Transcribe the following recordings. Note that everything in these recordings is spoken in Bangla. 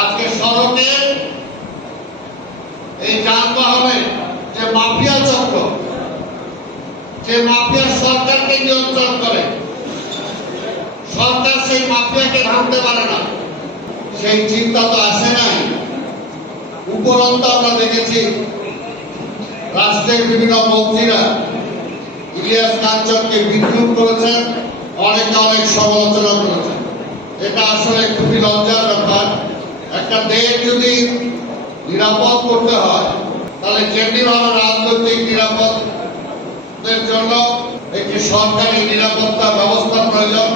আজকে সড়কে এই যানবাহনে যে মাফিয়া চক্র যে মাফিয়া সরকারকে নিয়ন্ত্রণ করে, সরকার সেই মাফিয়াকে ভাঙতে পারে না। সেই চিন্তা তো আসে নাই। উপরন্ত আমরা দেখেছি রাষ্ট্রের বিভিন্ন মন্ত্রীরা ইলিয়াস কাঞ্চনকে বিদ্রুপ করেছেন, অনেকে অনেক সমালোচনা করেছেন। এটা আসলে খুবই লজ্জার ব্যাপার। একটা দেশ যদি নিরাপদ করতে হয়, তাহলে যেমনি ভাবে রাজনৈতিক নিরাপদের জন্য একটি সরকারি নিরাপত্তা ব্যবস্থা প্রয়োজন।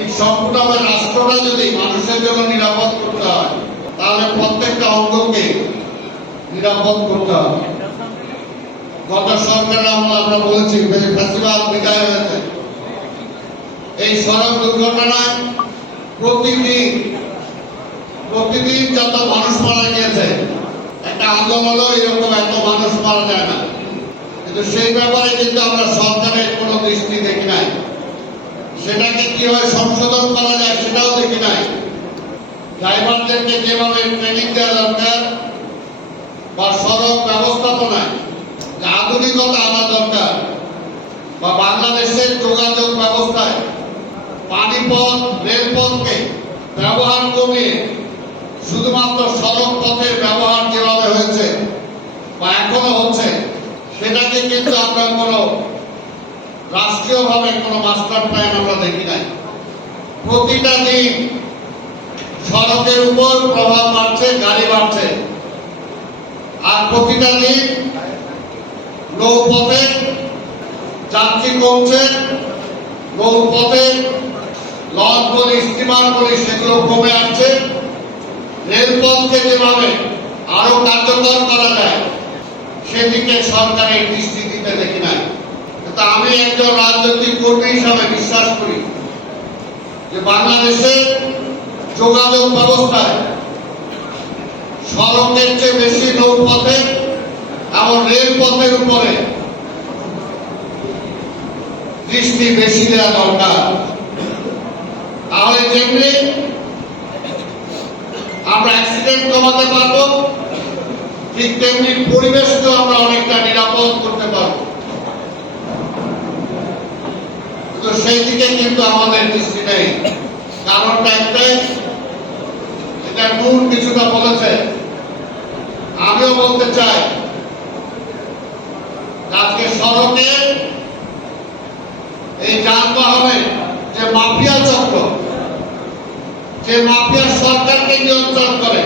এই সম্পূর্ণভাবে রাষ্ট্রটা যদি মানুষের জন্য নিরাপদ করতে হয়, তাহলে প্রত্যেকটা অঙ্গকে নিরাপদ করতে হবে। গত সরকারের আমলে আমরা বলেছি ফেস্টিভাল বিদায় হয়েছে। এই সড়ক দুর্ঘটনায় প্রতিদিন প্রতিদিন যত মানুষ মারা গিয়েছে, একটা আন্দোলনও এরকম এত মানুষ মারা যায় না। কিন্তু সেই ব্যাপারে কিন্তু আমরা সরকারের কোনো দৃষ্টি দেখি নাই। সেটাকে কীভাবে সংশোধন করা যায় সেটাও দেখি নাই। ড্রাইভারদেরকে যেভাবে ট্রেনিং দেওয়া দরকার বা সড়ক ব্যবস্থাপনায় আধুনিকতা আনা দরকার, বা বাংলাদেশের যোগাযোগ ব্যবস্থায় পানিপথ, রেলপথকে ব্যবহার কমিয়ে শুধুমাত্র সড়ক পথের ব্যবহার যেভাবে হয়েছে বা এখনও হচ্ছে সেটাকে কিন্তু আমরা কোনো রাষ্ট্রীয়ভাবে কোনো মাস্টার প্ল্যান আমরা দেখি নাই। প্রতিটা দিন সড়কের উপর প্রভাব বাড়ছে, গাড়ি বাড়ছে। আর প্রতিটা দিন নৌপথে যাত্রী কমছে, নৌপথে লঞ্চ বলি স্টিমার বলি সেগুলো কমে আসছে। রেলপথকে যেভাবে আরও কার্যকর করা যায়, সেদিকে সরকারের দৃষ্টি দিতে দেখি নাই। কিন্তু আমি একজন রাজনৈতিক কর্মী হিসাবে বিশ্বাস করি যে বাংলাদেশের যোগাযোগ ব্যবস্থায় সড়কের চেয়ে বেশি নৌপথে এবং রেলপথের উপরে দৃষ্টি বেশি দেওয়া দরকার। তাহলে যেমনি আমরা অ্যাক্সিডেন্ট কমাতে পারব, ঠিক তেমনি পরিবেশকেও আমরা অনেকটা নিরাপদ করতে পারব। কিন্তু সেই দিকে কিন্তু আমাদের দৃষ্টি নেই কারণটা একটাই, এটা নূর কিছুটা বলেছে। আমিও বলতে চাই, আজকে সড়কে এই যানবাহনে যে মাফিয়া চক্র যে মাফিয়া সরকারকে নিয়ন্ত্রণ করে,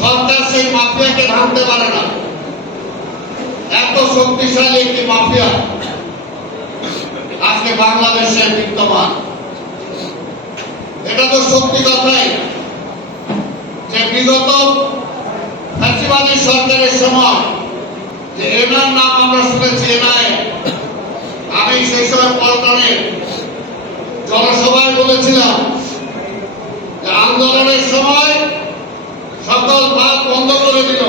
সরকার সেই মাফিয়াকে ভাঙতে পারে না। এত শক্তিশালী একটি মাফিয়া আজকে বাংলাদেশে বিদ্যমান। এটা তো সত্যি কথাই যে বিগত ফ্যাসিবাদী সরকারের সময় যে এনার নাম আমরা শুনেছি এনআই আমি সেই সময় পল্টনে জনসভায় বলেছিলাম দিল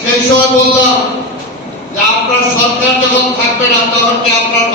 সেই সময় বললাম যে আপনার সরকার যখন থাকবে না তখন কি আপনার